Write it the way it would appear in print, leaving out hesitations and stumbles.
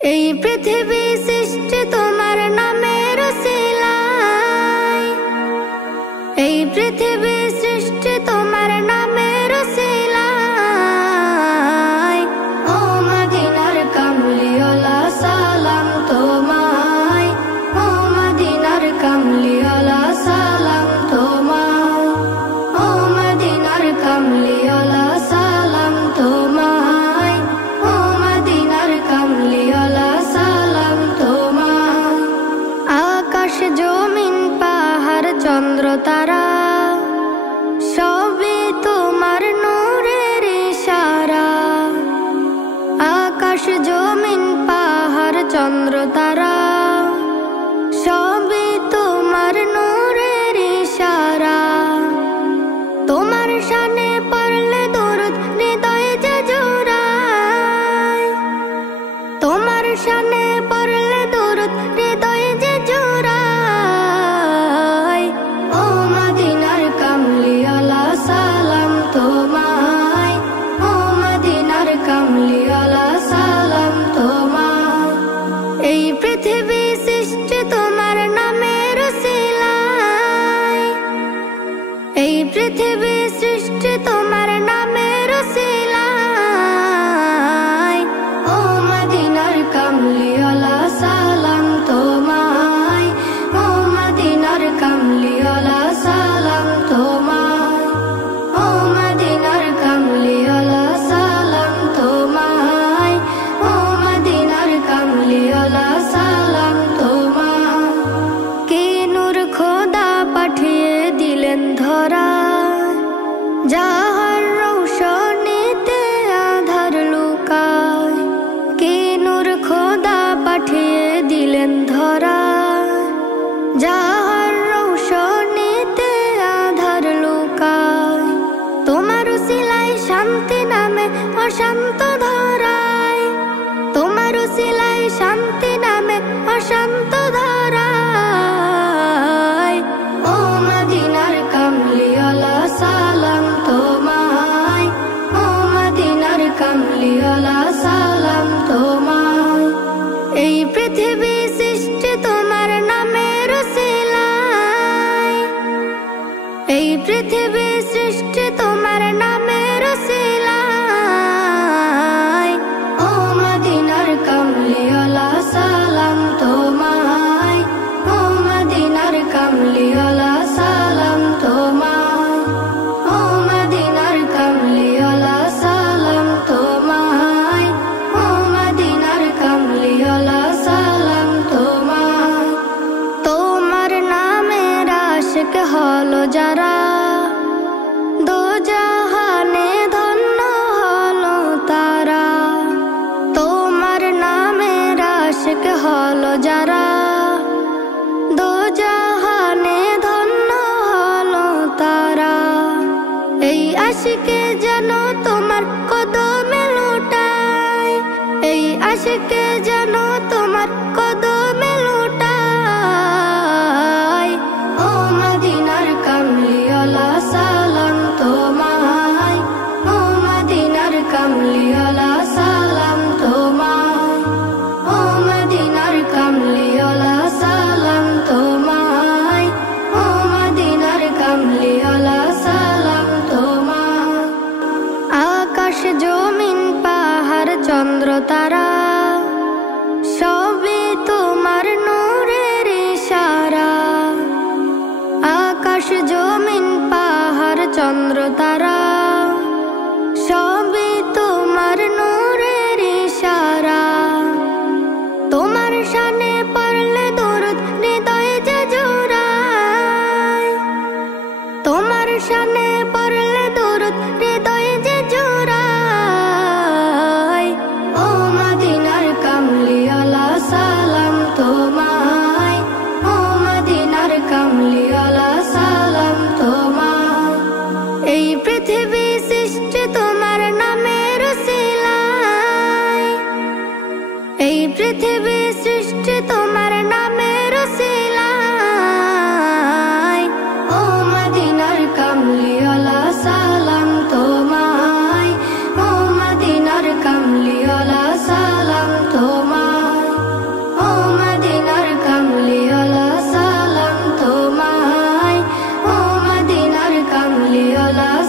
এই পৃথিবী সৃষ্টি তোমার নামের উসিলায়, এই পৃথিবী সৃষ্টি তোমার নামের উসিলায়। ও মদিনার কামলিওয়ালা সালাম তোমায়, ও মদিনার কামলিওয়ালা সালাম তোমায়, ও মদিনার কামলিওয়ালা সালাম তোমায়, ও মদিনার কামলিওয়ালা সালাম তোমায়। আকাশ জমিন পাহাড় চন্দ্র তারা সবই তোমার নূরের ইশারা। আকাশ জমিন পাহাড় চন্দ্র তারা সবই তোমার নূরের ইশারা। তোমার শানে পড়লে দরুদ হৃদয়ে যে জোড়ায়, তোমার শানে পড়লে দরুদ হৃদয়ে যে জোড়ায়। ও মদিনার কামলিওয়ালা সালাম তোমায়, ও মদিনার কামলিওয়ালা সালাম তোমায়। এই পৃথিবী সৃষ্টি তোমার নামের উসিলায়, এই পৃথিবী সৃষ্টি তোমার নামের উসিলায়। ও মদিনার কামলিওয়ালা সালাম তোমায়, ও মদিনার কামলিওয়ালা সালাম তোমায়, ও মদিনার কামলিওয়ালা সালাম তোমায়, ও মদিনার কামলিওয়ালা সালাম তোমায়। কি নূর খোদা পাঠিয়ে দিলেন ধরা, যাহার রৌশনীতে আধার লুকায়। কি নূর খোদা পাঠিয়ে দিলেন ধরা, যাহার রৌশনীতে আধার লুকায়। তোমার উসিলায় শান্তি নামে অশান্ত ধরায়, তোমার উসিলায় শান্তি নামে অশান্ত ধরায়। ও মদিনার কামলিওয়ালা সালাম তোমায়, ও মদিনার কামলিওয়ালা সালাম তোমায়। এই পৃথিবী সৃষ্টি তোমার নামের উসিলায়, এই পৃথিবী সৃষ্টি তোমার নামের উসিলায়। ও মদিনার কামলিওয়ালা সালাম তোমায়, ও মদিনার কামলিওয়ালা সালাম তোমায়, ও মদিনার কামলিওয়ালা সালাম তোমায়, ও মদিনার কামলিওয়ালা সালাম তোমায়। তোমার নামের আশিক হলো যারা, দোজাহানে ধন্য হলো তারা। তোমার নামের আশিক হলো যারা, দোজাহানে ধন্য হলো তারা। এই আশিকে যেন তোমার কদমে লুটায়, এই আশিকে যেন তোমার কদমে লুটায়। ও মদিনার কামলিওয়ালা সালাম তোমায়, ও মদিনার কামলিওয়ালা সালাম তোমায়, ও মদিনার কামলিওয়ালা সালাম তোমায়, ও মদিনার কামলিওয়ালা সালাম তোমায়। আকাশ জমিন পাহাড় চন্দ্র তারা সবই তোমার নূরের ইশারা। আকাশ জমিন পাহাড় চন্দ্র তারা সবই তোমার নূরের ইশারা। তোমার শানে পড়লে দরুদ হৃদয়ে যে জোড়ায়, তোমার শানে পড়লে দরুদ হৃদয়ে যে জোড়ায়। ও মদিনার কামলিওয়ালা সালাম তোমায়, ও মদিনার কামলিওয়ালা সালাম তোমায়। এই পৃথিবী সৃষ্টি তোমার নামের উসিলায়, এই পৃথিবী সৃষ্টি তোমার নামের উসিলায়। ও মদিনার কামলিওয়ালা সালাম তোমায়, ও মদিনার কামলিওয়ালা সালাম তোমায়। দোলা